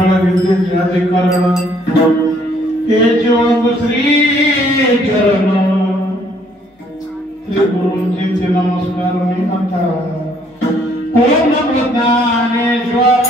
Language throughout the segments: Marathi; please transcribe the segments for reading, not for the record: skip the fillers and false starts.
सगळं विद्येचे कारण हे जीवन श्री चरण श्री गुरुजींचे नमस्कार मी म्हणता ओम नमो ज्ञानेश्वर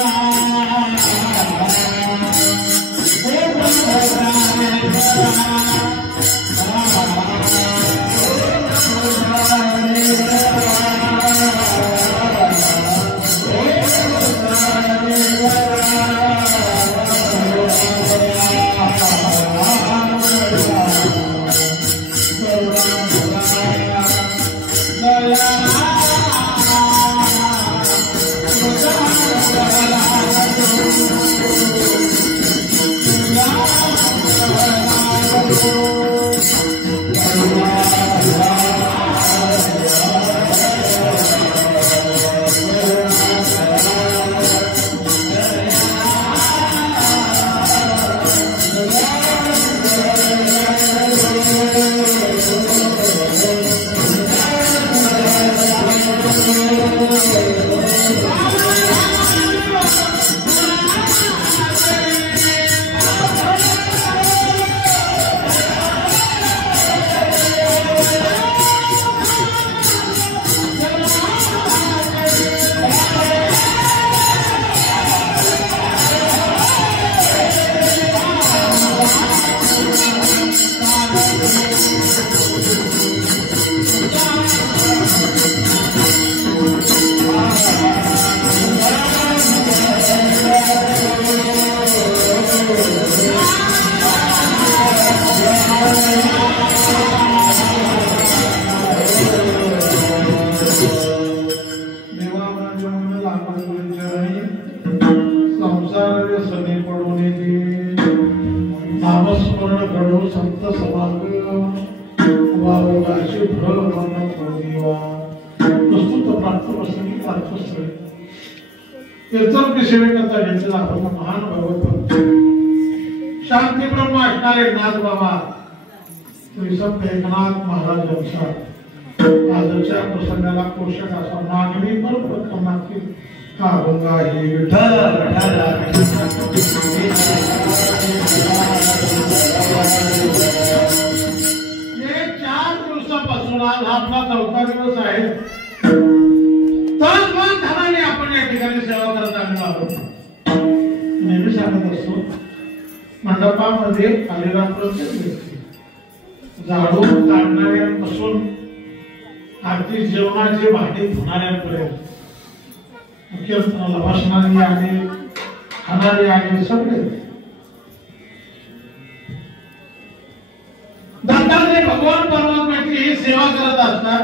महान भगवत शांती ब्रह्म असणारे नाथ बाबा श्री संत एकनाथ महाराज यांचा आजच्या प्रसंगाला पोषक असा मागणी परप्रथमाची हा अभंग आहे. विठ्ठल हे 4 दिवसापासून आज आपला 4था दिवस आहे. तन धनाने आपण या ठिकाणी सेवा करत आहोत. नेहमी सांगत असतो मंडपामध्ये आलेला प्रत्येक व्यक्ती झाडून काढणाऱ्यांपासून अगदी जेवणाचे भांडे धुणाऱ्यांपर्यंत कीर्तनाला बसणारी आणि खाणारे आणि सगळे दत्तात्रय भगवान परमात्म्याची ही सेवा करत असतात.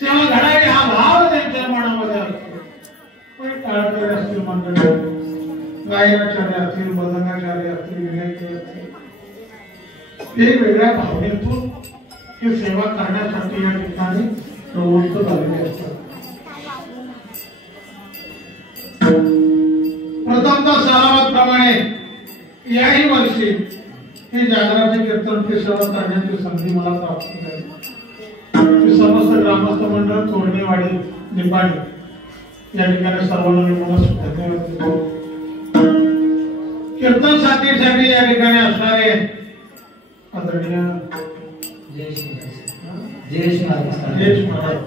सेवा घडावी हा भाव त्यांच्या मनामध्ये असतो. पण टाळकरी असतील, मंडळी गायनाचार्य असतील, मदनाचार्य असतील, विनायक असतील, वेगवेगळ्या भावनेतून ही सेवा करण्यासाठी या ठिकाणी प्रवृत्त झालेले असतात. प्रथमतः सलामतप्रमाणे याही वर्षी ही जागराचे कीर्तनची सेवा करण्याची संधी मला प्राप्त झाली. समस्त ग्रामस्थ मंडळ तोरणेवाडी निपाणी या ठिकाणी सर्वांना धन्यवाद देतो. कीर्तन साथीसाठी या ठिकाणी असणारे आदरणीय जयेश महाराज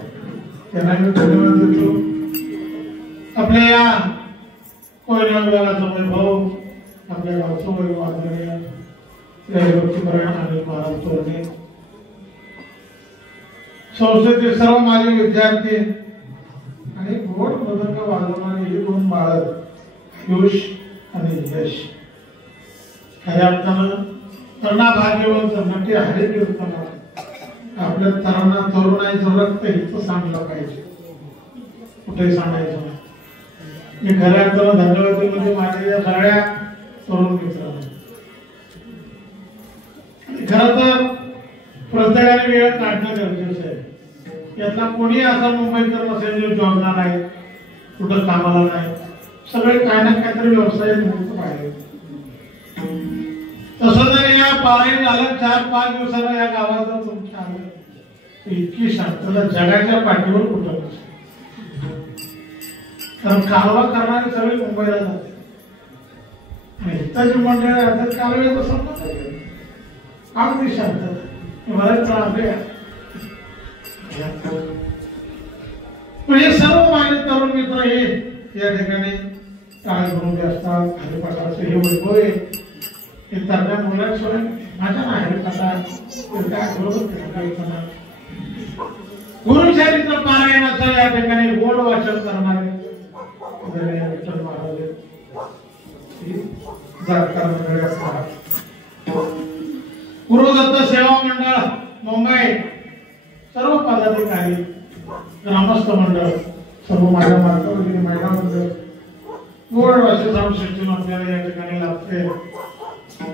त्यांना मी धन्यवाद देतो. आपल्या या कोयना विभागाचा वैभव, आपल्या गावचं वैभव आदरणीय दैवतीपरायण अनिल महाराज तोरणे, संस्थेतील सर्व माझे विद्यार्थी आणि गोड मदंग वाजवणारे हे 2 बाळक पियुष आणि यश. खऱ्या अर्थानं तरुणा भाग्यवंत नटे हरे कीर्तन आपल्या तरुणाईचं रक्त इथं सांगलं पाहिजे, कुठेही सांगायचं नाही. मी खऱ्या अर्थानं धन्यवाद माझ्या या सगळ्या तरुण मित्रांना. खरं तर प्रत्येकाने वेळ काढणं गरजेचं आहे. यातला कोणी असा मुंबईत तर नसेल जो जॉबला नाही, कुठं कामाला नाही, सगळे काय ना काहीतरी व्यवसाय निवडतो पाहिजे. तसं जर या पारायण झालं 4-5 दिवसाला या गावात जर तुमच्या आलं इतकी शांतता जगाच्या पाठीवर कुठं नसते. कारण कालवा करणारे सगळे मुंबईला जाते. चित्ताची मंडळ आता कालवेळेचा संबंध आहे अगदी शांत बरेच आपल्या म्हणजे सर्व माझे तरुण मित्र हे या ठिकाणी काय करून असतात हरिपाठाचे हे वैभव आहे हे तरण्या मुलांशिवाय माझ्या ना हरिपाठा काय बरोबर गुरुचरित्र पारायणाचं या ठिकाणी गोड वाचन करणारे विठ्ठल महाराज जागरण मंडळी असतात गुरुदत्त सेवा मंडळ मुंबई सर्व पदाधिकारी ग्रामस्थ मंडळ सर्व माझ्या मार्गावरील महिला मंडळ गोड वाचन साऊंड सिस्टीम आपल्याला या ठिकाणी लागते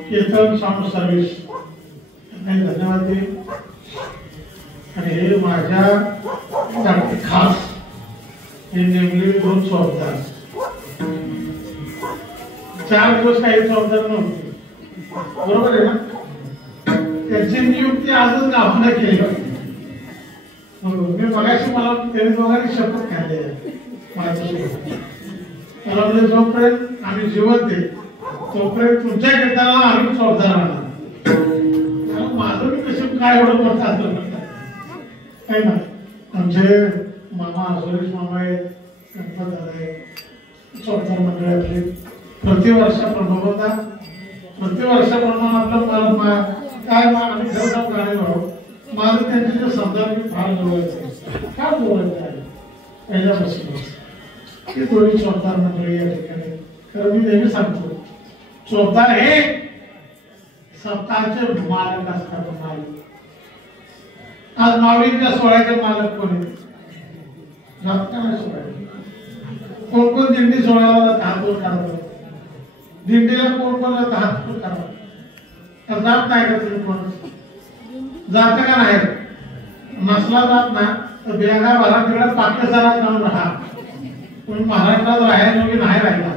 कीर्तन साऊंड सर्व्हिस धन्यवाद दे आणि हे माझ्या खास हे नेमले दोन जबाबदार 4 दिवस काही जबाबदार नव्हते बरोबर आहे ना त्याची नियुक्ती आजच गावाला केली मी मगाशी मला त्यांनी दोघांनी शपथ खाल्ली मला म्हणजे जोपर्यंत आम्ही जिवंत आहे तोपर्यंत तुमच्या कीर्तनाला आम्ही जबाबदार राहणार माझं मी कशी काय एवढं मोठं काय ना आमचे मामा सुरेश मामा आहेत गणपत दादा जबाबदार मंडळातले प्रतिवर्षाप्रमाणे आपलं काय आम्ही खरं गाणे भाऊ माझं त्यांचे जे संदर्भ फार जवळचं फार जवळचं आहे पहिल्यापासून ते दोन्ही जबाबदार मंडळी या ठिकाणी खरं मी नेहमी सांगतो जबाबदार हे स्वतःचे मालक असतात मालक आज माऊलींच्या सोहळ्याचे मालक कोण जात का नाही सोहळ्याचे कोण कोण दिंडी सोहळ्याला हात वर काढतात दिंडीला कोण कोण हात वर काढतात जात नाही का तुम्ही कोण जात का नाही नसला जात ना तर बेगा भरा तिकडे पाकिस्तानात जाऊन राहा पण महाराष्ट्रात राहायला नाही राहिला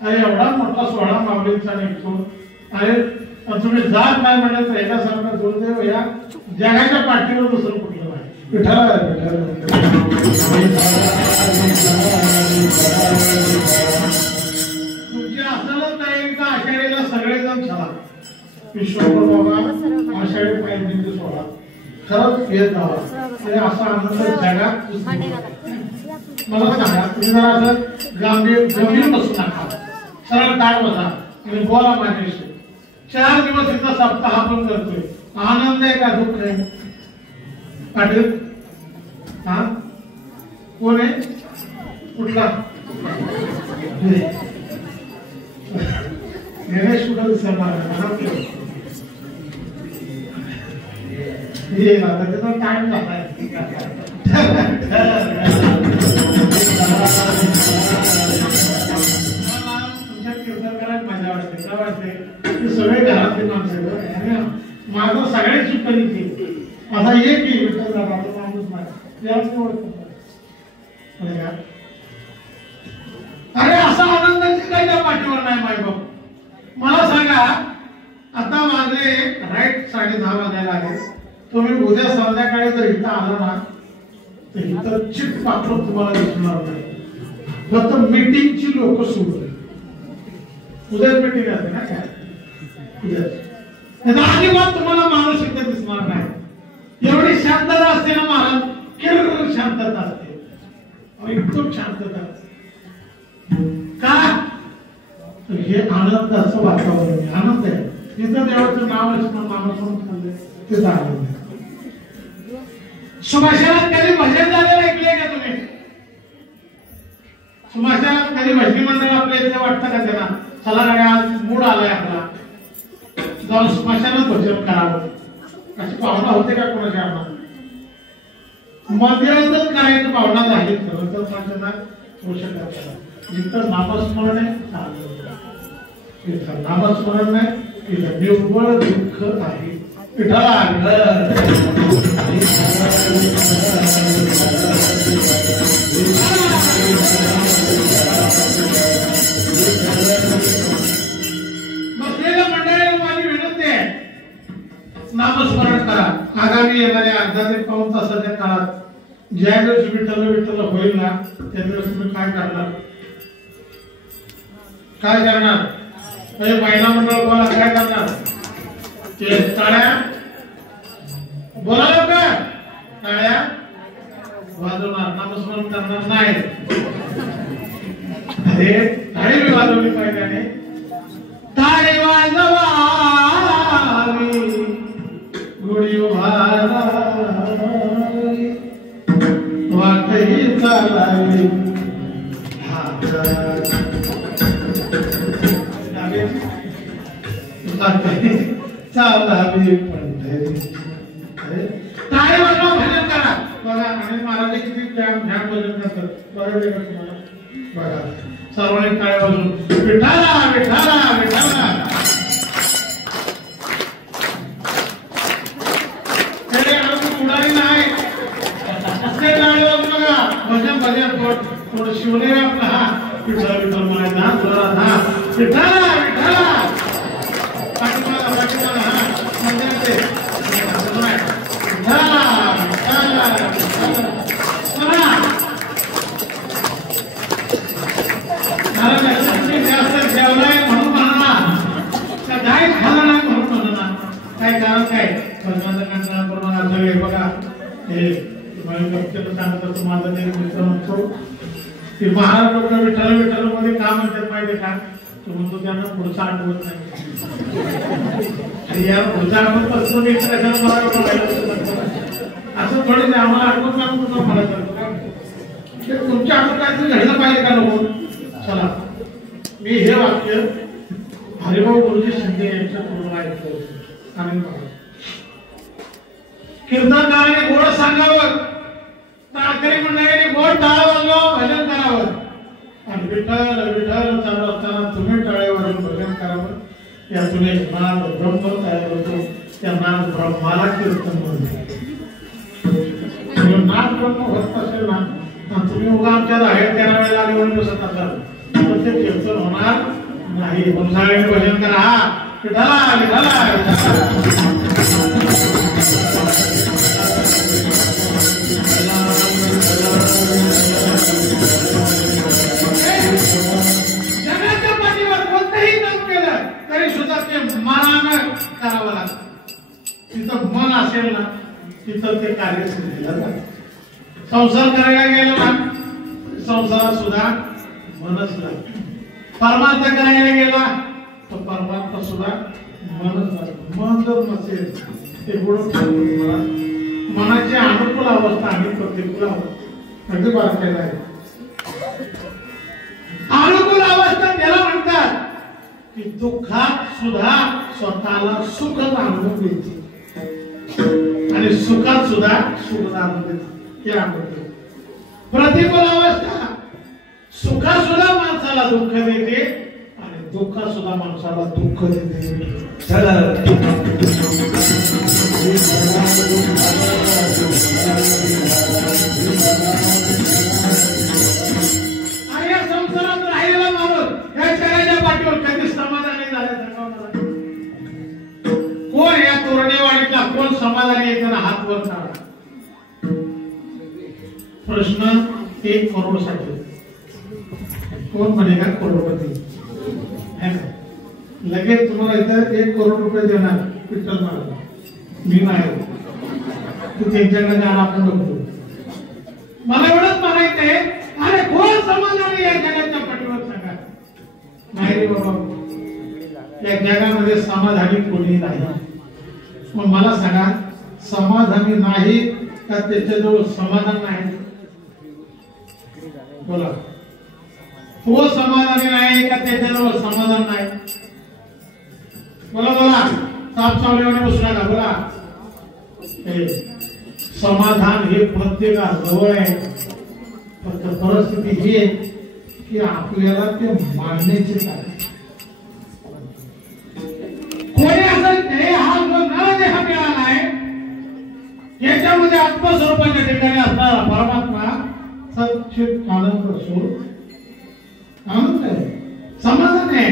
अरे एवढा मोठा सोहळा माऊलींचा निघतो अरे तुम्ही जात नाही म्हणलं तर एका सारखा गुरुदेव या जगाच्या पाठीवर दुसरं कुठलं नाही विठ्ठला तुमची असलच नाही का आषाढीला सगळेजण चला विश्वभर बाबा आषाढी पाहिजे सोहळा खरंच येत जावा ते असा आनंद जगात मला सांगा तुम्ही जरा असं गांभीर जमीन बसू नका सरळ काय बसा आणि बोला माझ्याशी 4 दिवस इथं सप्ताह आपण करतोय आनंद आहे का दुःख आहे पाटील हा कोण आहे कुठला गणेश कुठं दिसणार हे आता त्याचा टाइम जाता मजा वाटते काय वाटते सगळे घरातले माणसं माझं सगळ्याची परिचय आता ये की विठ्ठल माणूस अरे असा आनंदाची काही त्या पाठीवर नाही माय बाप मला सांगा आता माझे राईट 10:30 वाजायला आले तुम्ही उद्या संध्याकाळी जर इथं आला ना तर इथं चिट पात्र तुम्हाला दिसणार नाही फक्त मीटिंगची लोक सुरू उद्याच मीटिंग असते ना काय उद्या अजिबात तुम्हाला माणूस इथे दिसणार नाही एवढी शांतता असते ना महाराज केवळ शांतता असते एकदम शांतता का हे आनंदाचं वातावरण आहे आनंद आहे जिथं देवाचं नाव असणं नामाचं खाल्लंय तिथं आनंद आहे सुभाषात कधी भजन झालेलं ऐकलंय का तुम्ही सुभाषात कधी भजनी मंडळ आपल्या इथे वाटतं का त्यांना चला गाड्या आज मूड आलाय आपला जाऊन स्मशानात भजन करावं अशी भावना होते का कोणाच्या आम्हाला मंदिरातच करायचं भावना झाली खरं तर स्मशानात होऊ शकत जिथं नामस्मरण आहे तिथं नामस्मरण नाही तिथं निव्वळ दुःख आहे विठ्ठला बसलेल्या मंडळीला माझी विनंती आहे नामस्मरण करा आगामी येणाऱ्या अर्धा ते पाऊण तासाच्या काळात ज्या दिवशी विठ्ठल होईल ना त्या दिवस तुम्ही काय करणार म्हणजे महिला मंडळ बोला काय करणार ते टाळ्या बोला लवकर टाळ्या वाजवणार नामस्मरण करणार नाही अरे टाळी बी वाजवली पाहिजे टाळी वाजवावी गुढी उभारावी वाटही चालावी चालावी पंढरी टाळी वाजवा भजन करा बघा आणि महाराज किती ध्यान भजन करतात बरोबर का तुम्हाला बघा सर्वांनी टाळ्या वाजवून विठाला विठाला विठाला उडाली नाही टाळी वाजवून बघा भजन भजन थोडं शिवले आपला हा विठ्ठल विठ्ठल म्हणायचा हा जोरात हा विठाला विठाला पाठीमागा पाठीमागा हा म्हणजे काय कारण काय भगवानचा कंटाळा करून अर्धवे बघा हे सांगतो माझा मित्र म्हणतो की महाराज लोक विठ्ठल विठ्ठल मध्ये का म्हणतात माहिती का तो म्हणतो त्यांना पुढचा आठवत नाही या पुढचा आठवत असतो असं थोडं आम्हाला आठवत नाही मला करतो तुमच्या हातात काय घडलं पाहिजे का नको चला मी हे वाक्य हरिभाऊ गुरुजी शिंदे यांच्या पूर्ण ऐकतो कीर्तनकाराने गोड सांगावं टाळकरी मंडळीने गोड टाळा वाजवावं भजन करावं आणि विठ्ठल विठ्ठल चालू असताना तुम्ही टाळे वाजवून भजन करावं यातून एक नाद ब्रह्म तयार होतो त्या नाद ब्रह्माला कीर्तन म्हणतो नाद ब्रह्म होत असेल ना तुम्ही उगा आमच्या बाहेर 13 वेळेला आले बसत असाल तर ते कीर्तन होणार नाही म्हणून भजन करा हा विठाला विठाला जगाच्या पाठीवर कोणतंही काम केलं तरी सुद्धा ते मनानं करावं लागतं तिथं मन असेल ना तिथं ते कार्य सिद्धीला जातं संसार करायला गेलं ना संसारात सुद्धा मनच लागतं परमार्थ करायला गेला तर परमात्मा सुद्धा मनच लागतं मन जर नसेल ते बुडून मनाची अनुकूल अवस्था आणि प्रतिकूल अवस्था अगदी बारकायला आहे अनुकूल अवस्था त्याला म्हणतात की दुःखात सुद्धा स्वतःला सुख जाणून द्यायची आणि सुखात सुद्धा सुख जाणून द्यायची हे आठवते प्रतिकूल अवस्था सुखात सुद्धा माणसाला दुःख देते आणि दुःखात सुद्धा माणसाला दुःख देते आणि या संसारात राहिलेला माणूस या शरीराच्या पाठीवर कधी समाधानी झाल्यासारखा कोण या तोरणेवाडीतला कोण समाधानी आहे त्यांना हात वर काढा प्रश्न 1 करोड साठी कोण बनेगा करोडपती लगेच तुम्हाला इथं 1 करोड रुपये देणार विठ्ठल महाराज मी नाही तू त्यांच्याकडे जाणं आपण बघतो मला एवढंच म्हणायचंय अरे कोण समाधानी या जगाच्या पाठीवर सांगा नाही रे बाबा या जगामध्ये समाधानी कोणी नाही मग मला सांगा समाधानी नाही का त्याच्याजवळ समाधान नाही बोला तो समाधानी नाही का त्याच्याजवळ समाधान नाही बोला बोला साफ चावल्याने बसू नका बोला समाधान हे प्रत्येकाजवळ आहे फक्त परिस्थिती ही आहे की आपल्याला ते मानण्याची आहे कोणी असं हा जो नरदेह मिळाला आहे याच्यामध्ये आत्मस्वरूपाच्या ठिकाणी असणारा परमात्मा सच्चित आनंद स्वरूप आनंद आहे समाधान आहे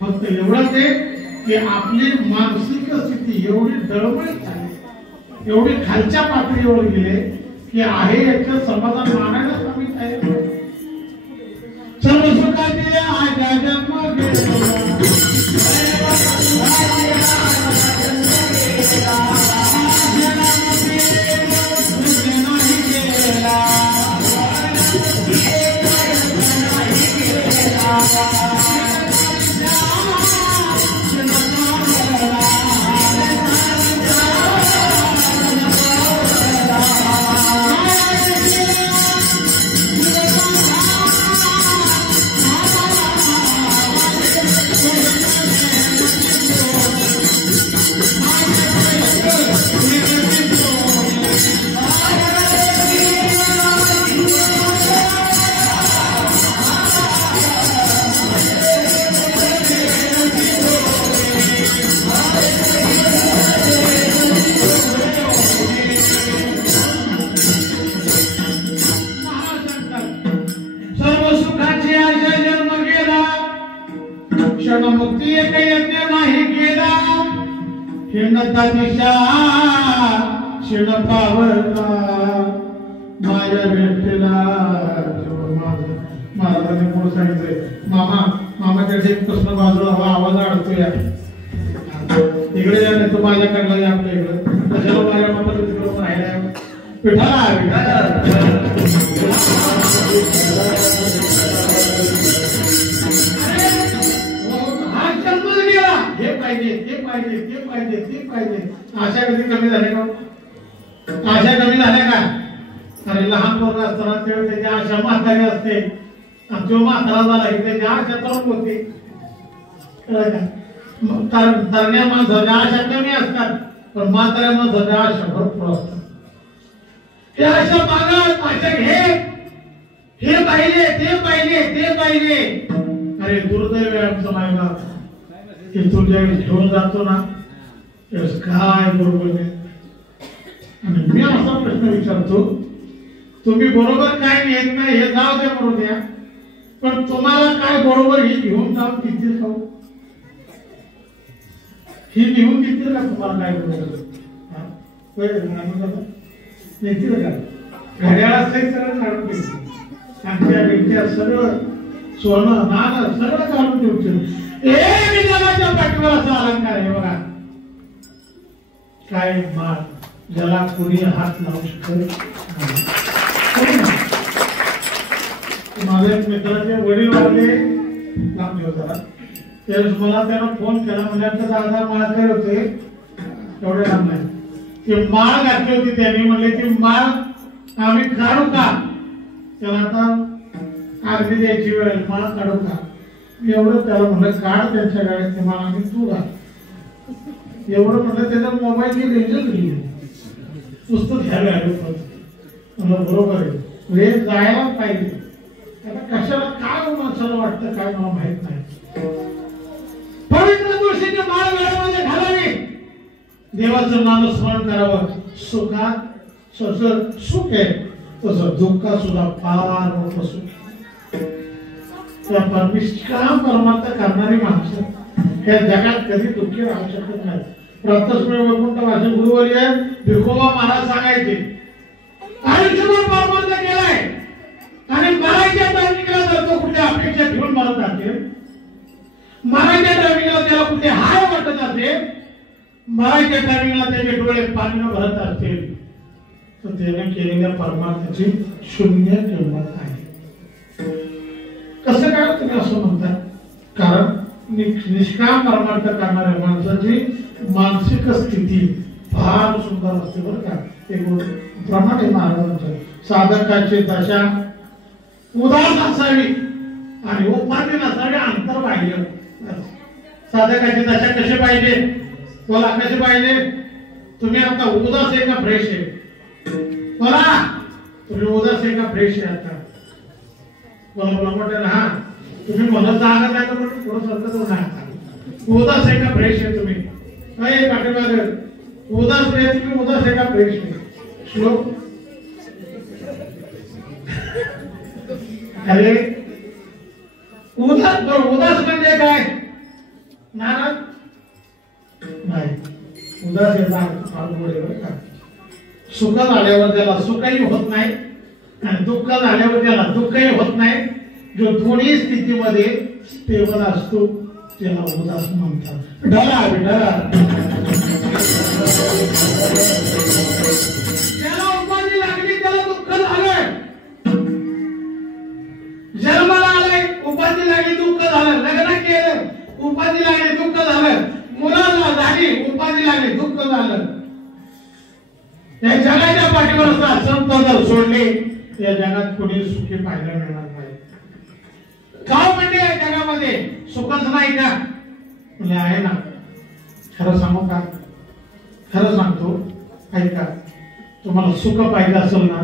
फक्त एवढंच आहे की आपली मानसिक स्थिती एवढी डळमळीत आहे एवढी खालच्या पातळीवर गेले की आहे याचं समाधान मानायला कमी आहे सर्व सुखाचे आजा जन्म क्षणमुक्ती एक यज्ञ नाही केला हिंडता दिशा क्षीण पावला माझ्या भेटला महाराजांनी पुढे सांगितले मामाच्या प्रश्न बाजूला आवाज अडतोय इकडे या नाही तो माझ्याकडला या आपल्या इकडे कशाला माझ्या मामाच्या तिकडून राहिल्या पिठाला हा जन्मच गेला हे पाहिजे ते पाहिजे ते पाहिजे ते पाहिजे आशा कधी कमी झाल्या का आशा कमी झाल्या का अरे लहान पोरं असताना तेव्हा त्याची आशा म्हातारी असते आणि जो म्हातारा झाला की त्याची आशा तरुण होते तरण्या माणसाच्या आशा कमी असतात पण म्हाताऱ्या माणसाच्या आशा भरपूर असतात त्या आशा मागत आशा घे हे पाहिजे ते पाहिजे ते पाहिजे अरे दुर्दैव आमचं मायबा की तू ज्यावेळेस घेऊन जातो ना त्यावेळेस काय बरोबर नाही आणि मी असा प्रश्न विचारतो तुम्ही बरोबर काय नेत नाही हे जाऊ द्या म्हणून द्या पण तुम्हाला काय बरोबर ही घेऊन जाऊन किती खाऊ ही घेऊन किती का तुम्हाला काय बरोबर का घड्याळा सगळं काढून घेतली आमच्या विद्या सगळं सोनं नाणं सगळं काढून ठेवतील एक जगाच्या पाठीवर असा अलंकार आहे बघा काय माळ ज्याला कोणी हात लावू शकत माझ्या मित्राचे वडील वाढले लांब होता त्यावेळेस मला त्यानं फोन केला म्हणजे आमच्या दादा माळकर होते एवढे लांब नाही ती माळ घातली होती त्यांनी म्हणले ती माळ आम्ही काढू का त्याला आता अर्धी द्यायची वेळ माळ काढू का एवढं त्याला म्हणलं काढ त्यांच्या गाड्यात ते माळ आम्ही तू घाल एवढं म्हणलं त्याचा मोबाईलची रेंजच गेली पुस्तक घ्यावे आले मला बरोबर आहे वेळ जायला पाहिजे आता कशाला काय माणसाला वाटतं काय मला माहित नाही पवित्र तुळशीची माळ गळ्यामध्ये घालावी देवाचं नामस्मरण करावं सुखात सुख आहे तसं दुःखात सुद्धा फार मोठं सुख त्या निष्काम परमार्थ करणारी माणसं या जगात कधी दुःखी राहू शकत नाही प्रत्यक्ष वैकुंठ वाचन गुरुवर्य भिकोबा महाराज सांगायचे आयुष्यभर परमार्थ केलाय आणि मरायच्या टायमिंगला जर तो कुठल्या अपेक्षा घेऊन मरत असेल मरायच्या टायमिंगला त्याला कुठे हाय वाटत असेल मरायच्या टायमिंगला त्याचे डोळे पाण्याने भरत असतील तर त्याने केलेल्या परमार्थाची शून्य किंमत आहे कसं काय तुम्ही असं म्हणता कारण निष्काम परमार्थ करणाऱ्या माणसाची मानसिक स्थिती फार सुंदर असते बरं का एक प्रमाण आहे महाराजांचं साधकाची दशा उदास असावी आणि उपाधी नसावी अंतर्बाह्य साधकाची दशा कशी पाहिजे बोला कशी पाहिजे तुम्ही आता उदास आहे का फ्रेश आहे बोला तुम्ही उदास आहे का फ्रेश आहे आता बोला बोला मोठे हा तुम्ही म्हणत जागा काय तर थोडं सरकत नाही उदास आहे का फ्रेश आहे तुम्ही नाही पाठीमागे उदास आहे तुम्ही उदास आहे का फ्रेश आहे श्लोक अरे उदास म्हणजे काय नाराज नाही उदास याचा सुख झाल्यावर त्याला सुखही होत नाही आणि दुःख झाल्यावर त्याला दुःखही होत नाही जो दोन्ही स्थितीमध्ये स्टेबल असतो त्याला उदास म्हणतात डरा त्याला उपाधी लागली त्याला दुःख झालंय जन्माला आलाय उपाधी लागली दुःख झालं लग्न केलं उपाधी लागली दुःख झालं मुलाला झाली उपाधी लागली दुःख झालं या जगाच्या पाठीवर संत जर सोडले या जगात कोणी सुखी पाहायला मिळणार नाही गाव म्हणजे या जगामध्ये सुखच नाही का म्हणजे आहे ना खरं सांगू का खरं सांगतो ऐका तुम्हाला सुख पाहिजे असेल ना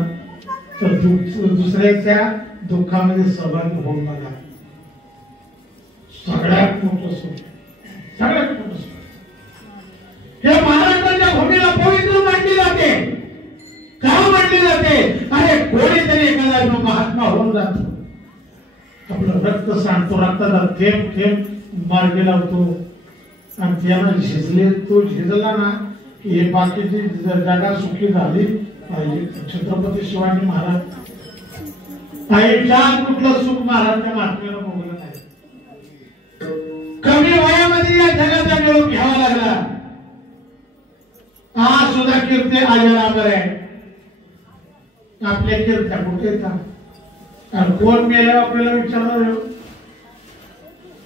तर दुसऱ्याच्या दुःखामध्ये सहभागी होऊन बघा सगळ्यात मोठं सुख सगळ्यात मोठं सुख हे महाराष्ट्राच्या भूमीला पवित्र मानली जाते का मानली जाते अरे कोणीतरी एखादा महात्मा होऊन जातो आपलं रक्त सांगतो रक्ताचा थेंब थेंब मार्गी लावतो आणि त्याला झिजले, तो झिजला ना की हे बाकीची जगा सुखी झाली पाहिजे. छत्रपती शिवाजी महाराज आयुष्यात कुठलं सुख महाराजच्या महात्म्यानं भोगलं नाही. कमी वयामध्ये या जगाचा निरोप घ्यावा लागला. आज सुद्धा कीर्ती आजराबर आहे. आपल्या कीर्त्या कुठे येतात आणि कोण मेले आपल्याला विचारणार.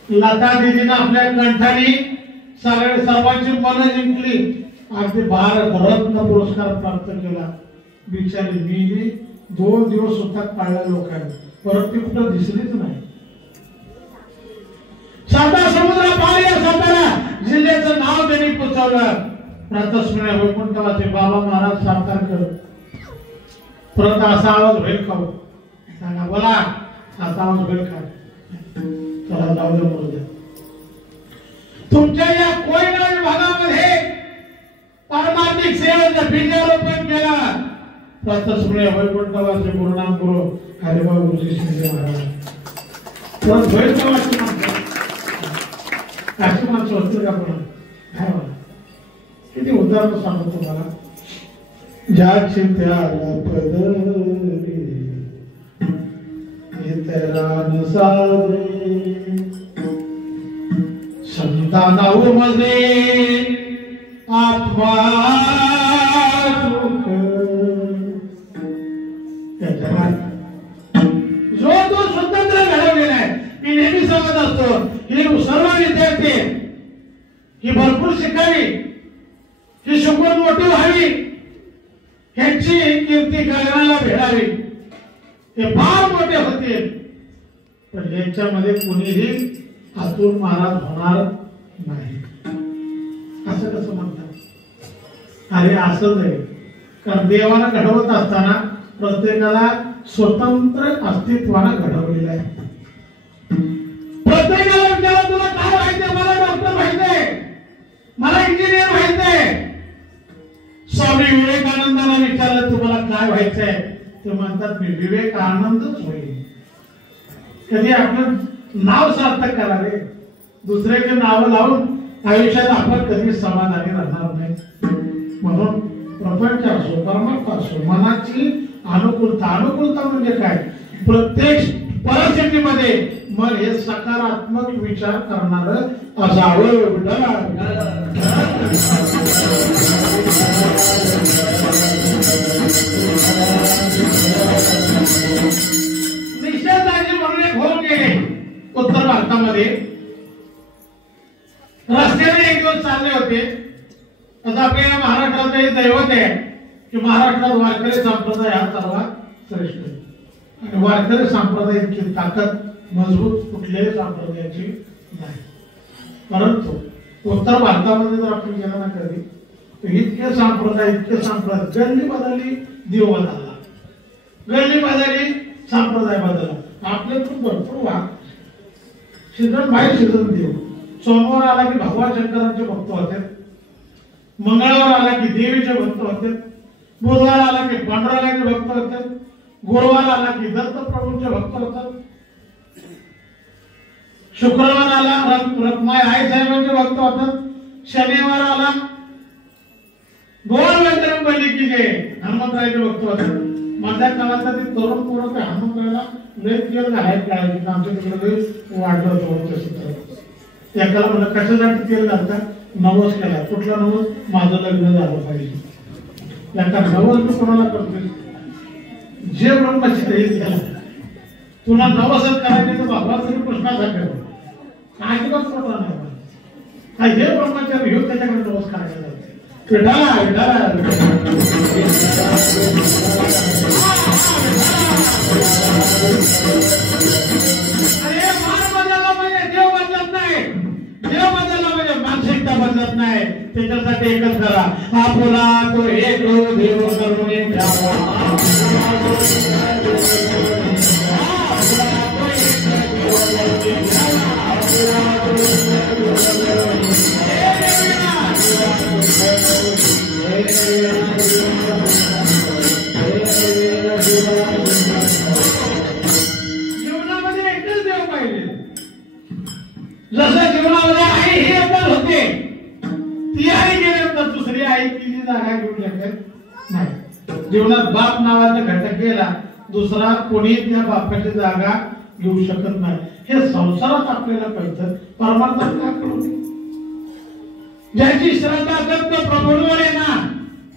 लता दिदीनं आपल्या कंठाने सर्वांची मन जिंकली. अगदी भारत रत्न पुरस्कार प्राप्त केला. बिचारी मी 2 दिवस सुद्धा पाळल्या लोकांनी, परत ती कुठं दिसलीच नाही. साता समुद्र पार या सातारा जिल्ह्याचं नाव त्यांनी पोचवलं. प्रातस्मरण वैकुंठवाचे बाबा महाराज सातारकर. परत असा आवाज होईल का? सांगा बोला, असा आवाज होईल का? चला जाऊ दे बोलू द्या. तुमच्या या कोयना विभागामध्ये पारमार्थिक सेवेचं बीजारोपण केला. प्रातस्मरण वैकुंठवाचे गुरुनाम गुरु हरिभाऊ गुरुजी शिंदे महाराज. परत होईल का वाटतं? अशी माणसं होतील का? पण काय म्हणा, किती उदाहरण सांगतो तुम्हाला. ज्याची त्याला पदरी इतरान सारे संताना उमजे आत्मा सुख. जो तो स्वतंत्र घडवलेला आहे. मी नेहमी सांगत असतो की सर्व विद्यार्थी ही भरपूर शिकावी, ही शिकून मोठी व्हावी, ह्यांची कीर्ती कळण्याला भेटावी. हे फार मोठे होतील, पण यांच्यामध्ये कुणीही आतून महाराज होणार नाही. असं कसं म्हणतात? अरे असंच आहे. कारण देवानं घडवत असताना प्रत्येकाला स्वतंत्र अस्तित्वानं घडवलेलं आहे. प्रत्येकाला विचारा तुला काय व्हायचंय? मला डॉक्टर व्हायचंय, मला इंजिनियर व्हायचंय. स्वामी विवेकानंदांना विचारलं तुम्हाला काय व्हायचंय? ते म्हणतात मी विवेकानंदच होईल. कधी आपलं नाव सार्थक करा रे. दुसऱ्याचे नाव लावून आयुष्यात आपण कधी समाधानी राहणार नाही. म्हणून प्रपंच असो, परमार्थ असो, मनाची अनुकूलता म्हणजे काय? प्रत्येक परिस्थितीमध्ये मन हे सकारात्मक विचार करणार असावं. निषेधाजी म्हणून एक होऊन गेले उत्तर भारतामध्ये. रस्त्याने एक दिवस चालले होते. आता आपल्या महाराष्ट्राचं हे दैवत आहे की महाराष्ट्रात वारकरी संप्रदाय हा सर्वात श्रेष्ठ आहे. आणि वारकरी संप्रदायाची ताकद मजबूत कुठल्याही संप्रदायाची नाही. परंतु उत्तर भारतामध्ये जर आपण गेला ना कधी, तर इतके संप्रदाय गल्ली बदलली, देव बदलला. गल्ली बदलली, संप्रदाय बदलला. आपले खूप भरपूर वाद. सीझन बाय सीझन देव. सोमवार आला की भगवान शंकरांचे भक्त होते, मंगळवार आला की देवीचे भक्त होते, बुधवार आला की पांडुरंगाचे भक्त होते, गुरुवार आला की दत्त प्रभूंचे भक्त होतात, शुक्रवार आला रखमाई आई साहेबांचे भक्त होतात, शनिवार आला गोल बजरंगबली की जय हनुमंतरायचे भक्त होतात. माझ्या काळात ते तरुण पोरं त्या हनुमंतरायला लय तेल घालायला लागायचे. आमच्या तिकडे वाढलं होतं. एकाला म्हणलं कशासाठी तेल घालतात? नवस केला. कुठला नवस? माझं लग्न झालं पाहिजे. एका नवस कोणाला करतोय? जे ब्रह्मचर्य केला तुला नवसच करायचे तर भगवान श्रीकृष्णासाठी अजिबात प्रकार नाही. हे ब्रह्मचर्य घेऊन त्याच्याकडे नवस करायचा जाते. अरे मान बदलला म्हणजे देव बदलत नाही. देव बदलला म्हणजे मानसिकता बदलत नाही. त्याच्यासाठी एकच करा, आपुला तो एक देव करून जीवनामध्ये एकच देव पाहिजे. जसं तुझ्या जीवनामध्ये आई ही एकच होते, ती आई गेल्यानंतर दुसरी आई तिची जागा घेऊ शकत नाही. जीवनात बाप नावाचा घटक गेला, दुसरा कोणी त्या बापाची जागा घेऊ शकत नाही. हे संसारात आपल्याला कळतं, परमार्थात का कळू नये. ज्याची श्रद्धा फक्त प्रभूंवर आहे ना,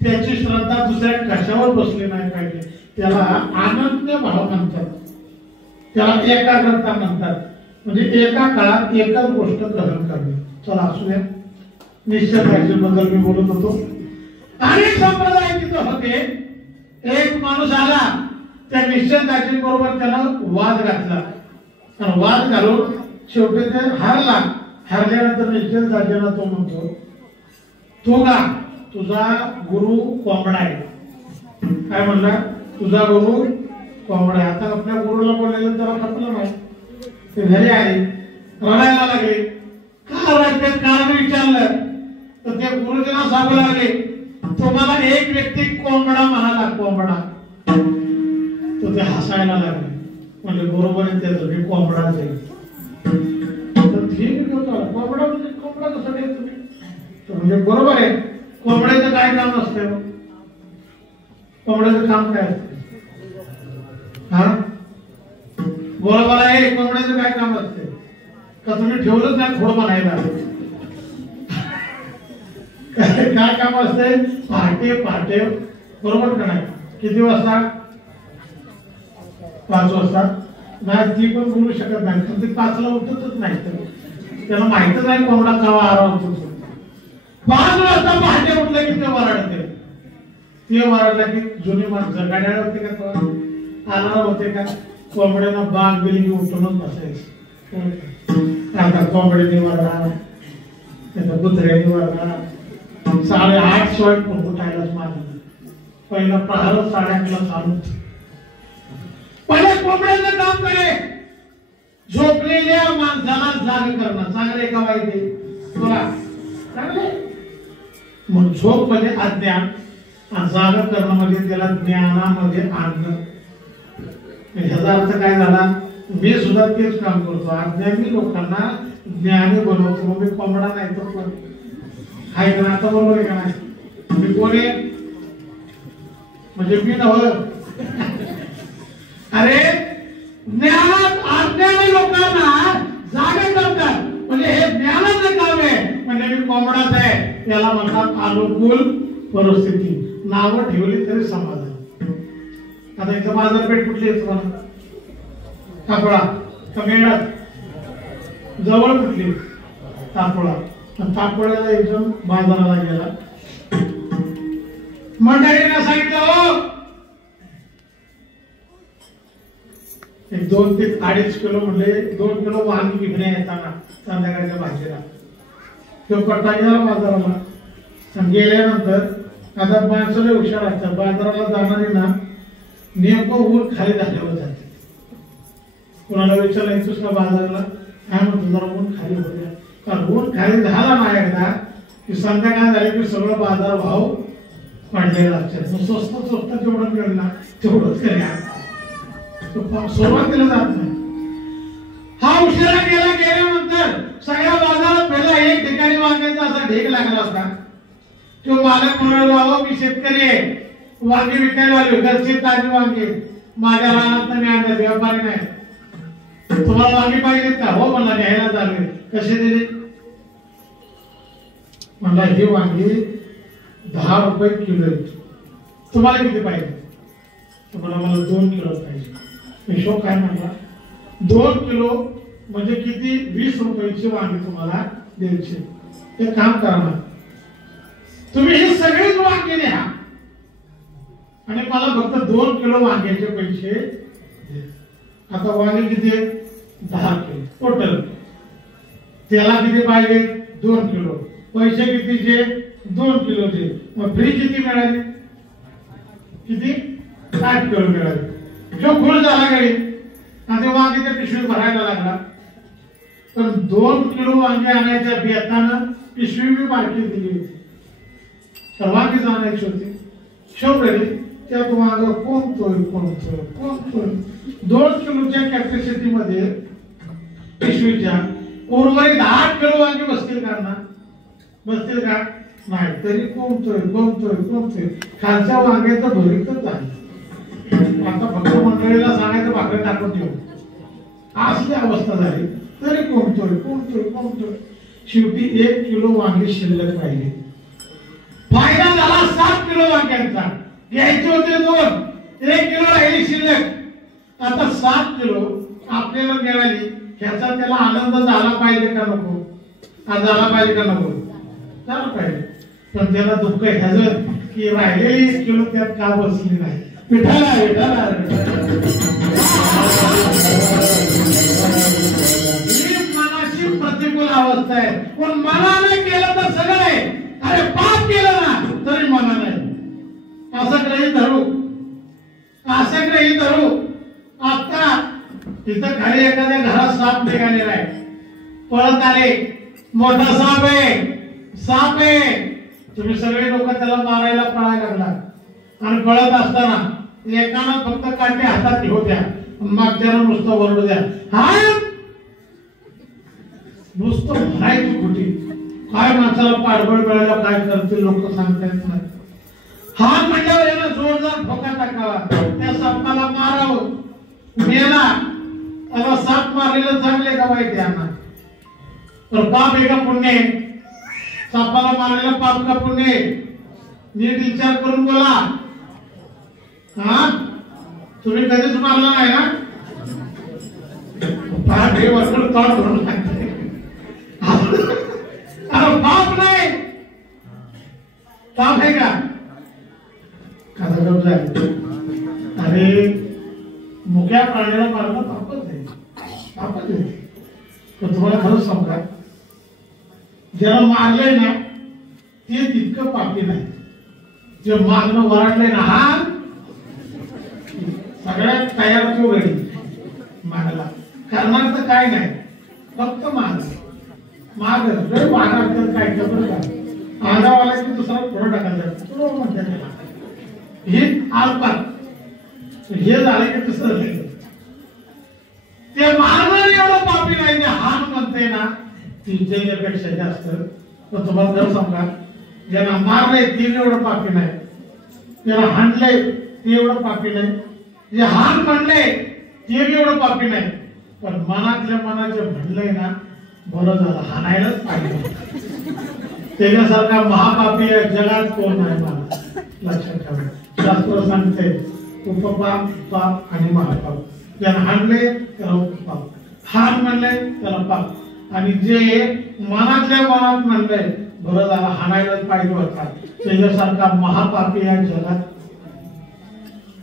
त्याची श्रद्धा दुसऱ्या कशावर बसली नाही पाहिजे. त्याला आनंद भाव म्हणतात, त्याला एकाग्रता म्हणतात. म्हणजे एका काळात एकच गोष्ट ग्रहण करणे. चला असू द्या, निश्चयाबद्दल मी बोलत होतो. अनेक संप्रदाय तिथे होते. एक माणूस आला, त्या निश्चयाची बरोबर त्याला वाद घातला, आणि वाद घालून शेवटी ते हारला. हारल्यानंतर निश्चयाला तो म्हणतो, तू का तुझा गुरु कोंबडा आहे. काय म्हणला? तुझा गुरु कोंबडा आहे. आता आपल्या गुरुला बोललेलं त्याला खपलं नाही. ते घरी आले, रडायला लागले. का रडते? कारण विचारलं तर ते गुरुजींना सांगू लागले, तुम्हाला एक व्यक्ती कोंबडा म्हणाला, कोंबडा. तो ते हसायला लागले. म्हणजे बरोबर आहे, त्याचं मी कोंबडा जाईल. तर ठीक होतं, कोंबडा म्हणजे कोंबडा कसं काय तुम्ही? म्हणजे बरोबर आहे, कोंबड्याचं काय काम असतं? कोंबड्याचं काम काय असतं? हा बरोबर आहे, कोंबड्याचं काय काम असते? का तुम्ही ठेवलंच नाही थोडं म्हणायला? काय काम असते? पहाटे पहाटे बरोबर का नाही? किती वाजता? 5 वाजता. नाही ती पण बोलू शकत नाही, पण ती 5ला उठतच नाही. त्याला माहितच नाही कोंबडा केव्हा आराम होतो. 5 वाजता पहाटे उठलं की ते वराडते. ते वराडला की जुनी माणसं गाड्याला होते का, तो आला होते का? कोंबड्यांना बाग गेली की उठूनच बसायचं. आता कोंबड्याने वरडा, त्याचा कुत्र्याने वरडा. 8:30 शिवाय उठायलाच मागं. पहिला प्रहारच 8:30ला चालू. पहिले कोंबड्याचं काम करे, झोपलेल्या माणसाला जाग करणं. चांगले का वाईट आहे? बोला चांगले. मग झोप म्हणजे अज्ञान, जाग करणं म्हणजे त्याला ज्ञानामध्ये आणणं. ह्याचा अर्थ काय झाला? मी सुद्धा तेच काम करतो, अज्ञानी लोकांना ज्ञानी बनवतो. मी कोंबडा नाही तर कोण आहे का? आता बरोबर आहे का नाही? मी कोण आहे? म्हणजे मी नव्हतं. अरे ज्ञानात अज्ञानी लोकांना जागे करतात, म्हणजे हे ज्ञानाचं काम आहे. म्हणजे मी कोंबडाच आहे, त्याला म्हणतात अनुकूल परिस्थिती. नावं ठेवली तरी समाधान. आता इथं बाजारपेठ कुठली आहे तुम्हाला? तापोळा का मेळात? जवळ कुठली? तापोळा. तापोळ्याला एकदम बाजाराला गेला. मंडळीने सांगितलं, हो 2 ते 2.5 किलो म्हणजे 2 किलो वांगी घेऊन येताना संध्याकाळच्या भाजीला तो करता गेला बाजाराला. आणि गेल्यानंतर आता माणसाला हुशार असतात, बाजाराला जाणारी ना नेमकं ऊन खाली झाल्यावर जाते. कोणाला विचारलं येतोस का बाजाराला? काय म्हणतो, जरा ऊन खाली होते. कारण ऊन खाली झाला ना एकदा की संध्याकाळ झाली की सगळं बाजार भाव पडलेला असतात. स्वस्त स्वस्त जेवढं मिळेल ना तेवढंच सुरुवातीला जात नाही. हा उशिरा गेल्यानंतर सगळ्या बाजारात पहिला एक ठिकाणी वांग्याचा असा ढेक लागला असता. तो मालक म्हणाला, मी शेतकरी आहे, वांगी विकायला आलो, घरची ताजी वांगी माझ्या रानात मी आणले, व्यापारी नाही. तुम्हाला वांगी पाहिजेत का? हो म्हणला, न्यायला चालू. कसे दिले? म्हणला, ही वांगी 10 रुपये किलो आहेत. तुम्हाला किती पाहिजे? तुम्हाला मला 2 किलो पाहिजे. हिशोब काय म्हणला? 2 किलो म्हणजे किती? 20 रुपयाची वांगी तुम्हाला द्यायची. हे काम करा ना तुम्ही, ही सगळीच वांगी द्या आणि मला फक्त 2 किलो वांग्याचे पैसे दे. आता वांगे किती? 10 किलो टोटल. त्याला किती पाहिजे? 2 किलो. पैसे कितीचे? 2 किलोचे. मग फ्री किती मिळाली? किती? 8 किलो मिळाली. जो खुळ झाला गाडी आणि ते वांग्याच्या पिशवी भरायला लागला. पण 2 किलो वांगे आणायच्या बेतानं पिशवी मी बारकी दिली होती. तर वांगी आणायची होती. शेवटी त्यात वांग कोणतोय 2 किलोच्या कॅपॅसिटी मध्ये पिशवीच्या उर्वरित 8 किलो वांगी बसतील का ना? बसतील का? नाही. तरी कोणतोय खालच्या वांग्याचं भरीतच आहे. आता फक्त मंडळीला सांगायचं भाकरी टाकून ठेवू, असली अवस्था झाली. तरी कोणतोय शेवटी 1 किलो वांगी शिल्लक राहिली. फायदा झाला 7 किलो वांग्यांचा. घ्यायचे होते 2, 1 किलो राहिली शिल्लक. आता 7 किलो आपल्याला मिळाली. ह्याचा त्याला आनंद झाला पाहिजे का नको? झाला पाहिजे का नको? झाला पाहिजे. पण त्याला दुःख ह्याचं की राहिलेली 1 किलो त्यात का बसली नाही. विठाला मनाची प्रतिकूल अवस्था आहे. पण मनाने केलं तर सगळं आहे. अरे पाप केलं ना तरी मनाने असं ग्रही धरू. आता तिथं खाली एखाद्या घरात साप निघालेला आहे. पळत आले, मोठा साप आहे. तुम्ही सगळे लोक त्याला मारायला पळायला लागला. आणि पळत असताना एकानं फक्त काटे हातात घेऊ द्या, मग त्याला नुसतं ओरडू द्या. हा नुसतं म्हणायची खोटी. काय माणसाला पाठबळ मिळायला काय करतील लोक सांगता येत नाही. हात म्हटल्यावर यानं जोरदार ठोका टाकावा, त्या सापाला मारावं. मेला आता साप मारलेलं चांगले का वाईट यांना? तर पाप आहे का पुण्य? सापाला मारलेलं पाप का पुण्य? नीट विचार करून बोला. हा तुम्ही कधीच मारला नाही ना? पाप हे वरकडं तोंड भरून लागते. अरे पाप नाही, पाप आहे का? अरे मुक्या प्राण्याला मारणं पापच आहे. पण तुम्हाला खरंच सांगू का, ज्याला मारलंय ना ते तितकं पापी नाही. जे मागणं वराडलंय ना, हा सगळ्यात तयार तो वेळी मागला. करणार तर काय नाही, फक्त माग वागायचं काय बरं का. आगावाला की दुसरा थोडं टाकायचं म्हणतात. हे आलपात हे झालं की दुसरं ते मारणार एवढं पापी नाही. हान म्हणते ना तीनपेक्षा जास्त. तर तुम्हाला जर सांगा, ज्यांना मारलंय ते एवढं पापी नाही, ज्याला हाणलंय ते एवढं पापी नाही, जे हान म्हणलंय ते एवढं पापी नाही. पण मनाचे म्हणलंय ना, बरं झालं हाणायलाच पाहिजे. त्याच्यासारखा महापापी जगात कोण नाही. मला लक्षात ठेवा, शास्त्र सांगते उपपाप, पाप आणि महापाप. ज्याला हाणले त्याला उपपाप, हान म्हणले त्याला पाप. आणि जे मनात म्हणलंय बरं झालं हाणायलाच पाहिजे होता, त्याच्यासारखा महापापी या जगात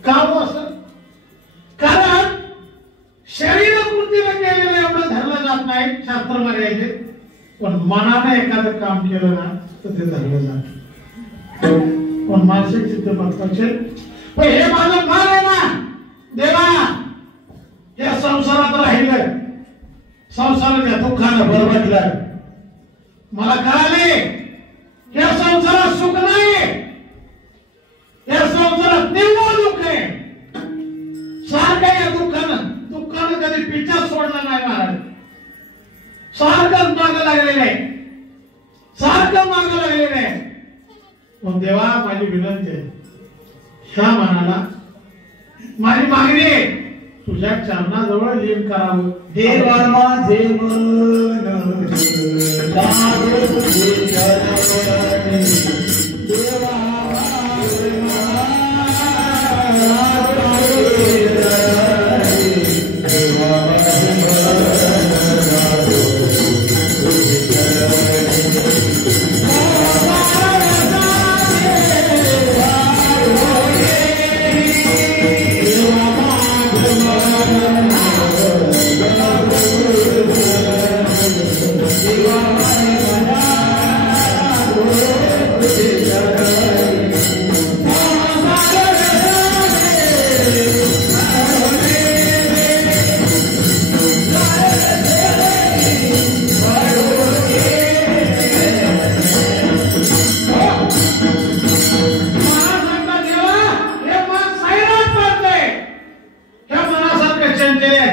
का हो असं? कारण शरीर कृतीला केलेलं एवढं धरलं जात नाही शास्त्र मर्यादित. पण मनाने एखादं काम केलं ना तर ते धरलं जात. पण मानसिक सिद्ध महत्वाचे. पण हे माझं मन आहे ना देवा, या संसारात राहिलं, संसाराच्या दुःखानं बरबडलं. मला कळाले या संसारात सुख नाही, या संसारात निव्वळ दुःख आहे. सारखं या दुःखानं कधी पिच्छा सोडला नाही महाराज. सारखंच मागं लागलेलं आहे, सारखं मागं लागलेलं आहे. पण देवा माझी विनंती आहे, ह्या मनाला माझी मागणी आहे, तुझ्या चरणाजवळ लीन करावं. देवा माझे मन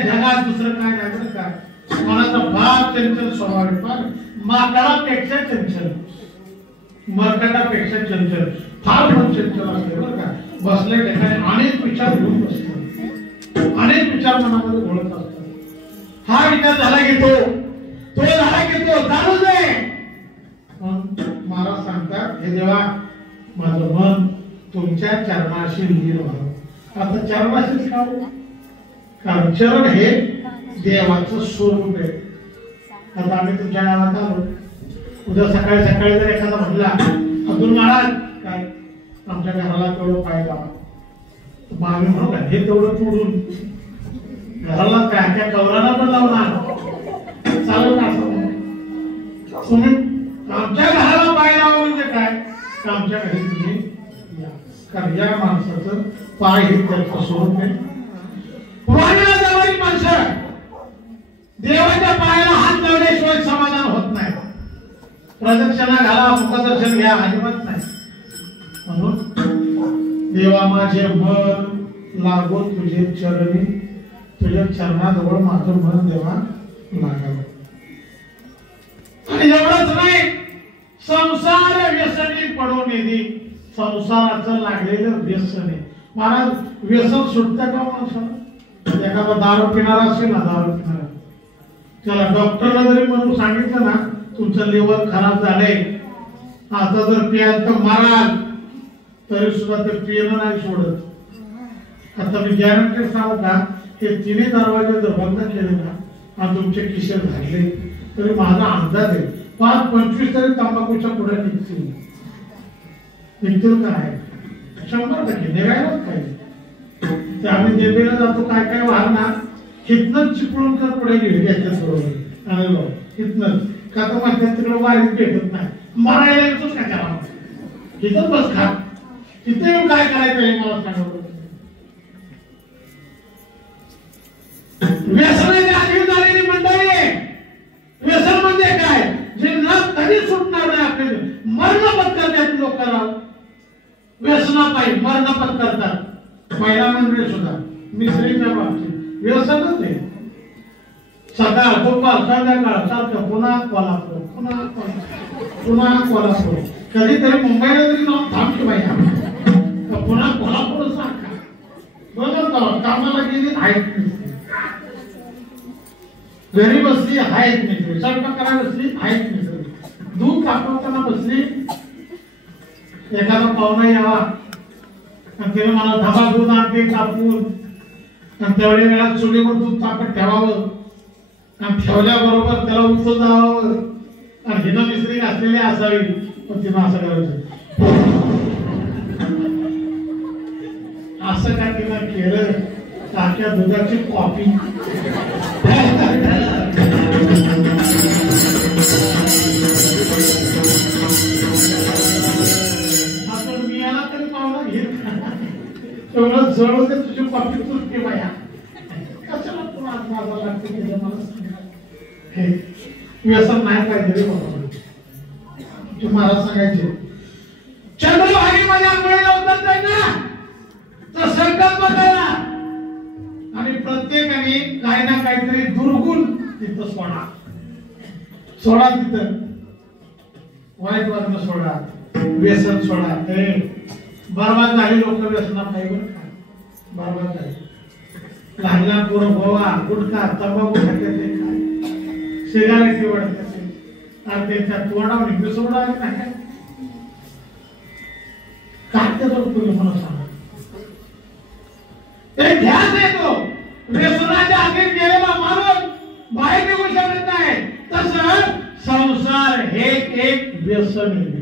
जगात दुसरं काय नाही बरं का. मनाचा भाग चंचल माकडापेक्षा चंचल, मरकटापेक्षा चंचल, फार मन चंचल असते बरं का. बसल्या ठिकाणी अनेक विचार घेऊन बसतो, अनेक विचार मनामध्ये घोळत असतात. हा विचार झाला घेतो, तो झाला घेतो, चालू दे. महाराज सांगतात, हे देवा माझं मन तुमच्या चरणाशी लीन व्हावं. आता चरणाशीच का? कारण चरण हे देवाचं स्वरूप आहे. आता आम्ही तुमच्या गावात आलो, उद्या सकाळी सकाळी जर एखादा म्हणला, अब्दुल महाराज काय आमच्या घराला तेवढं पाय लावा, मग आम्ही म्हणू का हे तेवढं तोडून घराला काय त्या कवराला पण लावणार चालू का? असं तुम्ही आमच्या घराला पाय लावा म्हणजे काय? आमच्या घरी तुम्ही या. कारण या माणसाचं पाय हे त्याचं स्वरूप आहे. पुराणाला जवळील माणसं देवाच्या पायाला हात लावल्याशिवाय समाधान होत नाही. प्रदक्षिणा घाला, मुखदर्शन घ्या, अजिबात नाही. म्हणून देवा माझे मन लागो तुझे चरणी, तुझ्या चरणाजवळ माझं मन देवा लागावं. आणि एवढंच नाही, संसार व्यसनी पडून येते. संसाराचं लागलेलं व्यसन आहे. महाराज व्यसन सुटतं का माणसाला? एखादा दारू पिणारा असेल ना, दारू पिणारा, त्याला डॉक्टरला जरी म्हणून सांगितलं ना तुमचं लिव्हर खराब झालंय, आता जर पियाल तर माराल, तरी सुद्धा ते पिणं नाही सोडत. आता मी गॅरंटी सांगू का, हे तिन्ही दरवाजे जर बंद केले ना आणि तुमचे खिसे झाले, तरी माझा अंदाज आहे 5-25 तरी तंबाखूच्या पुढे निघतील. निघतील काय? 100% निघायलाच पाहिजे. ते आम्ही देवीला जातो, काय काय वाहणार हितनच चिपळून कर पुढे घेऊन घ्यायच्या बरोबर आणि हितनच का तर माझ्या तिकडे वारीत भेटत नाही, मरायला येतोच का त्याला, हिथं बस खा, तिथे येऊन काय करायचं हे मला सांगा. व्यसनाची आधी झालेली मंडळी आहे. व्यसन म्हणजे काय? जे न कधी सुटणार नाही आपल्याला. मरण पत्करतात लोक, व्यसनापायी मरण पत्करतात. महिला मंडळी सुद्धा मिसळीच्या बाबतीत व्यसनच आहे. सकाळ दुपार संध्याकाळ सारखं पुन्हा कोल्हापूर, पुन्हा कोल्हापूर, पुन्हा कोल्हापूर. कधीतरी मुंबईला जरी जाऊन थांबतो बाई, पुन्हा कोल्हापूर सारखा बरोबर. कामाला गेली आहेत घरी बसली आहेत मिसळी, स्वयंपाक करायला बसली आहेत मिसळी, दूध तापवताना बसली, एखादा पाहुणा यावा आणि तिने मला धाबा दूध आणते तापून, आणि तेवढ्या वेळात चुलीवर दूध तापत ठेवावं आणि ठेवल्याबरोबर त्याला उचल जावं आणि हिनं मिसळी घातलेली असावी. पण तिनं असं करायचं, असं काय तिनं केलं, ताक्या दुधाची कॉफी आपण मी आला तरी पाहुणा घेत तेवढं जवळ दे तुझी कॉफी चुरते बाया, कशाला तुला माझा लागते त्याच्या मला सांगा. व्यसन नाही पाहिजे रे बाबा. तुम्हाला सांगायचे चंद्रभागेमध्ये आंघोळीला उतरताय ना तर संकल्प करा आणि प्रत्येकाने काही ना काहीतरी दुर्गुण तिथं सोडा. सोडा तिथं वाईट वर्ण सोडा, व्यसन सोडा. ते बरबाद झाले लोक व्यसना पाहिजे, बरबाद झाले. लहान लहान पोरं गोवा गुटखा तंबाखू खाते, ते काय सिगारेट वाढते आणि त्यांच्या तोंडावर मिसळून आले नाही काय त्याचा उपयोग मला सांगा. ते ध्यान येतो व्यसनाच्या आधीन गेलेला माणूस बाहेर निघू शकत नाही. तसं संसार हे एक व्यसन आहे.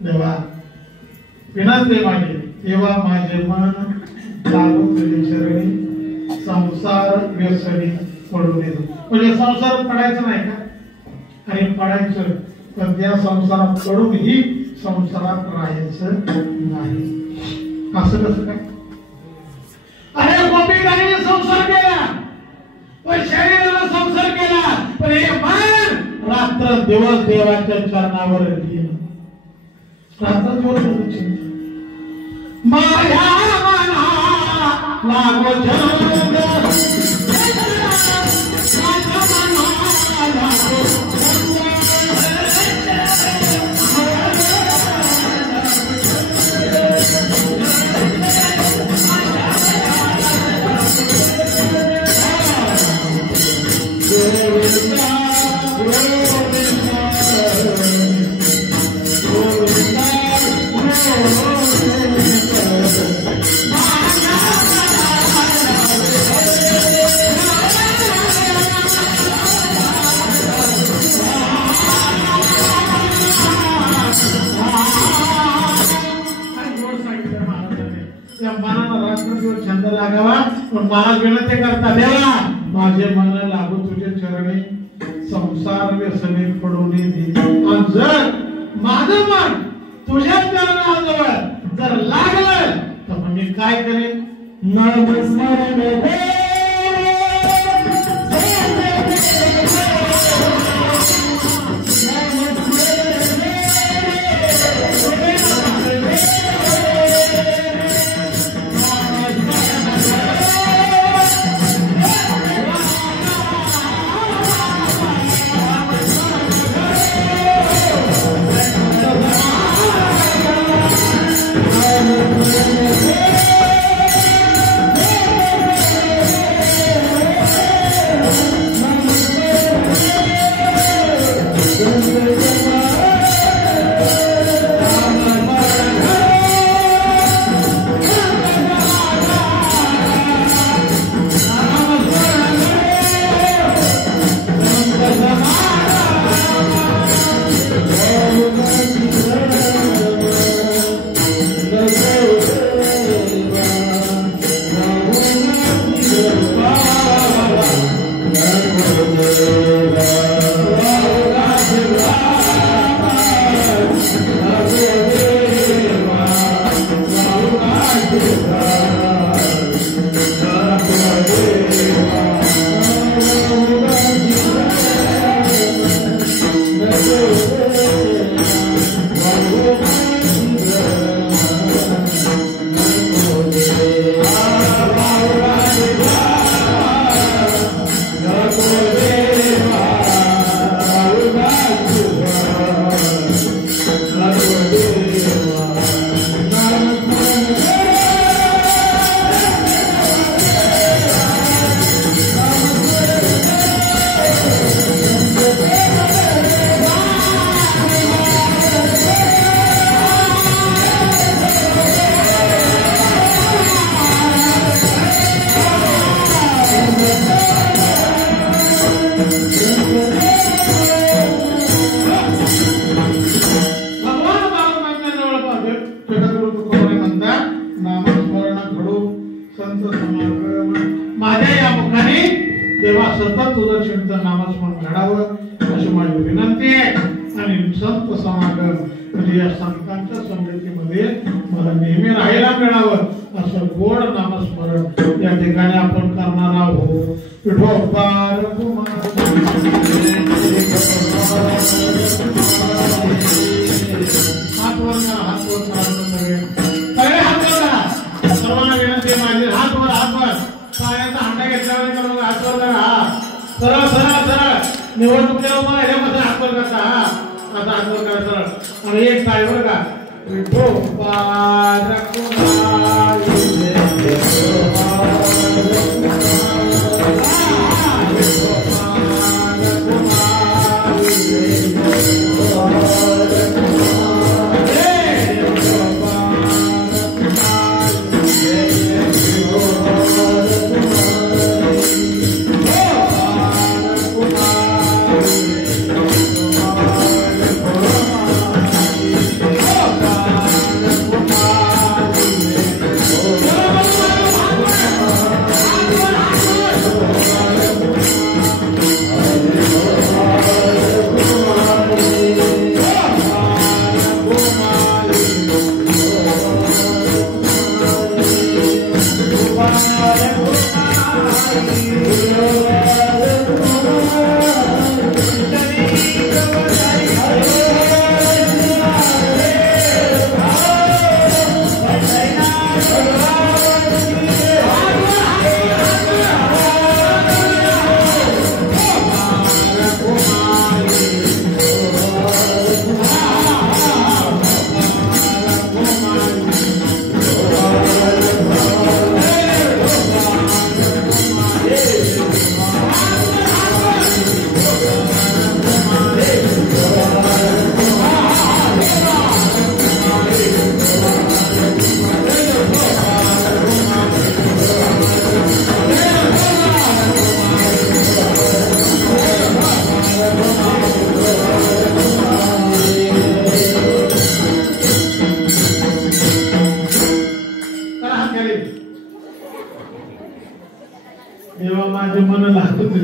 देवा विनंती माझी, देवा माझे मन लागू तुझे चरणी, संसार व्यसनी पडू देतो. म्हणजे संसारात पडायचं नाही का? आणि पडायचं, पण त्या संसारात पडूनही संसारात राहायचं नाही. असं कसं काय? अरे गोपिकांनी संसार केला, पण शरीराला संसार केला, पण हे मन रात्र दिवस देवाच्या चरणावर गेलं. रात्र दिवस माझ्या मना लागो छंद, माझ्या मना लागो छंद. छंद लागावा पण मला विनंती करता देवा माझे मन लागू तुझे चरणी संसार व्यसनी पडून दे आणि जर माझं मन तुझ्या चरणाजवळ जर लागलं तर मग मी काय करेन नामस्मरण तेव्हा सतत तुझं चिंतन नामस्मरण घडावं अशी माझी विनंती आहे आणि संत समागम म्हणजे या संतांच्या संगतीमध्ये मला नेहमी राहायला मिळावं असं गोड नामस्मरण या ठिकाणी आपण करणार आहोत. विठोबार सर्वांना विनंती माझी हात वर पायाचा हांडा घेतल्यावर करून हात वर करा. सरळ सरळ सरळ निवडणूक ह्याच्यामध्ये हात वर करता. आता हात वर करा सरळ आणि एक टाळी वर का Oh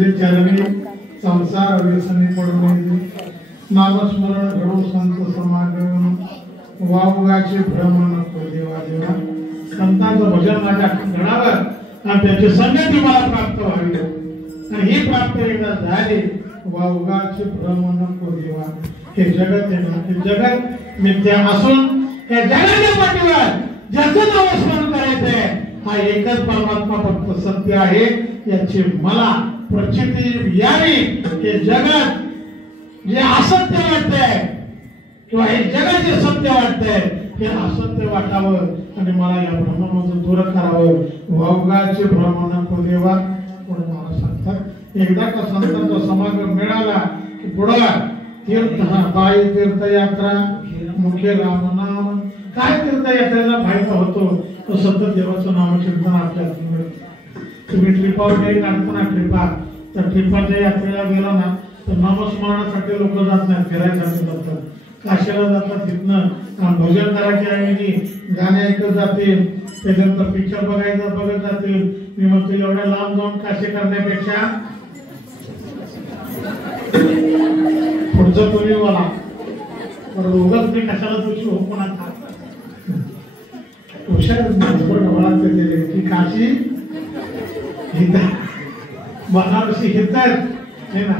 तुझे चरणी संसार व्यसनी पडू नये नामस्मरण घडू संत समागम वावगाचे भ्रमण नको देवा देवा संतांचं भजन माझ्या घडावर आणि त्याची संगती मला प्राप्त व्हावी आणि ही प्राप्त एकदा झाली वावगाचे भ्रमण नको देवा हे जगत आहे हे जगत मिथ्या असून या जगाच्या पाठीवर ज्याचं नामस्मरण करायचंय हा एकच परमात्मा फक्त सत्य आहे याची मला प्रचिती यावी हे जगत जे असत्य वाटतंय किंवा हे जगत जे सत्य वाटतंय हे असत्य वाटावं आणि मला या भ्रमणामधून दूर करावं वावगाचे भ्रमण नको देवा म्हणून मला सांगतात एकदा का संतांचा समागम मिळाला की पुढं तीर्थ पायी तीर्थयात्रा मुख्य रामनाम काय तीर्थयात्रेला फायदा होतो तो सतत देवाचं नामचिंतन आपल्या तुम्ही ट्रिपावर काही काढतो ना ट्रिपा तर ट्रिपाच्या यात्रेला गेला ना तर नामस्मरणासाठी लोक जात नाही फिरायसाठी जातात काशीला जातात तिथनं भजन करायच्या ऐवजी गाणे ऐकत जातील त्याच्यानंतर पिक्चर बघायचं बघत जातील मी म्हणतो एवढ्या लांब जाऊन काशी करण्यापेक्षा पुढचं तुम्ही मला पण उगाच मी कशाला तुझी होपणात हुशार की काशी बनारसी घेतात हे ना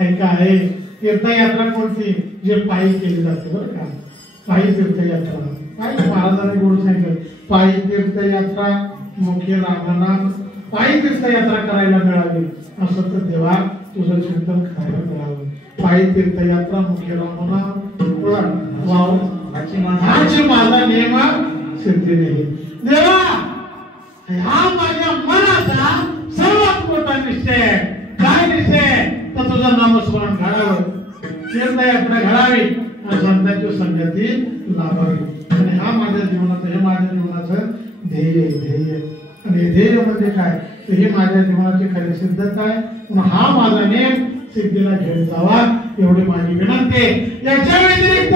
ऐका आहे तीर्थयात्रा कोणती जे पायी केली जाते बरं का पायी तीर्थयात्रा पायी महाराजांनी बोलून सांगितलं पायी तीर्थयात्रा मुख्य रामनाम पायी तीर्थयात्रा करायला मिळाली असं तर देवा तुझं चिंतन करायला मिळावं पायी तीर्थयात्रा मुख्य रामनाम हाची माझा नियम सिद्धी नाही देवा हा माझ्या मनाचा सर्वात मोठा निश्चय काय निश्चय तर तुझं नामस्मरण घडावं तीर्थयात्रा घडावी आणि संतांची संगती लाभावी आणि हा माझ्या जीवनाचं हे माझ्या जीवनाचं ध्येय आणि ध्येय म्हणजे काय तर ही माझ्या जीवनाची खरी सिद्धता आहे म्हणून हा माझा नेम सिद्धीला घेऊन जावा एवढी माझी विनंती याच्या व्यतिरिक्त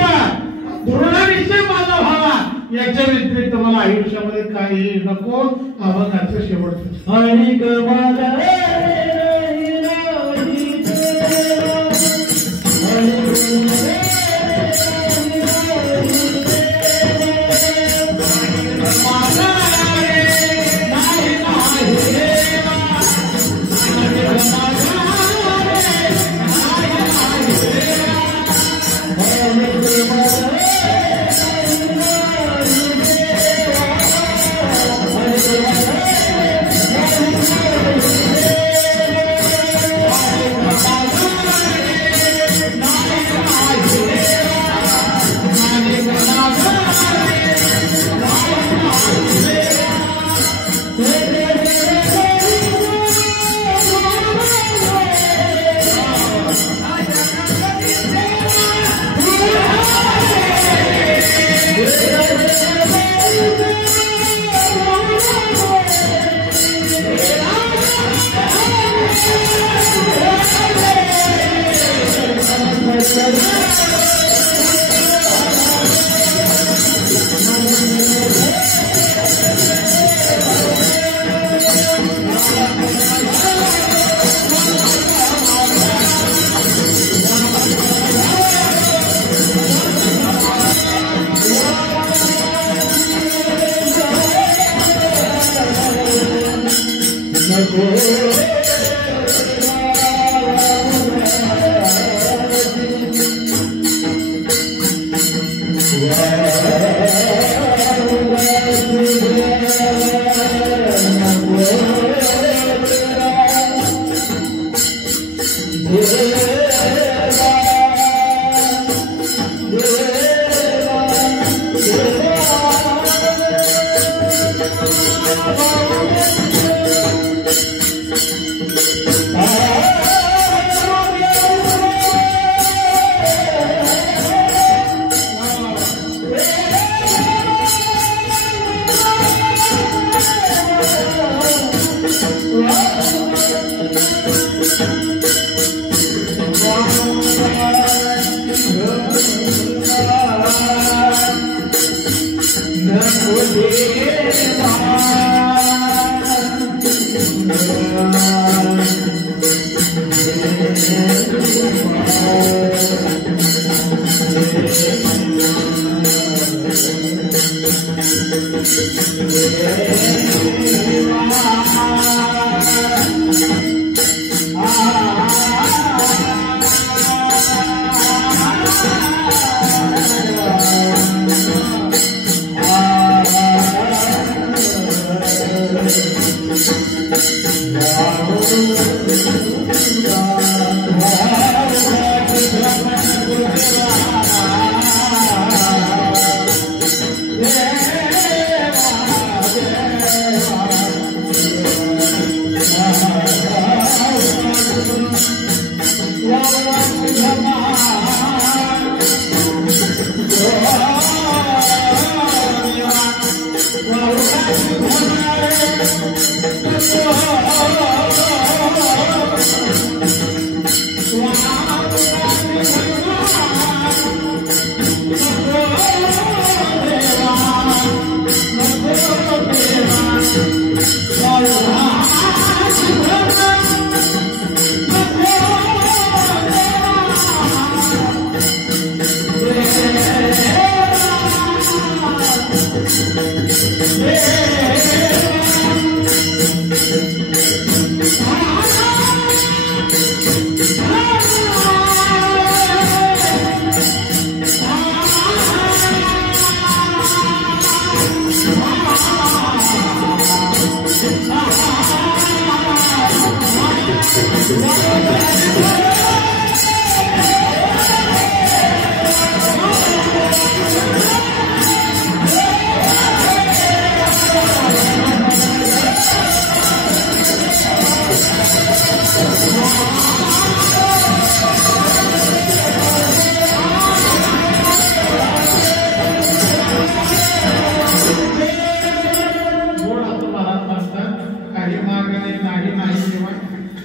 दृढ निश्चय माझा व्हावा याच्या व्यतिरिक्त मला आयुष्यामध्ये काही नको अभंगाचं शेवटचं आणि Yeah.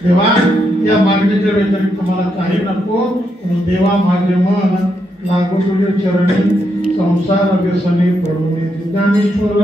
देवा या मागणीच्या व्यतिरिक्त तुम्हाला काही नको देवा माझे मन लागू तुझ्या चरणी संसार व्यसनी पडून ज्ञानेश्वर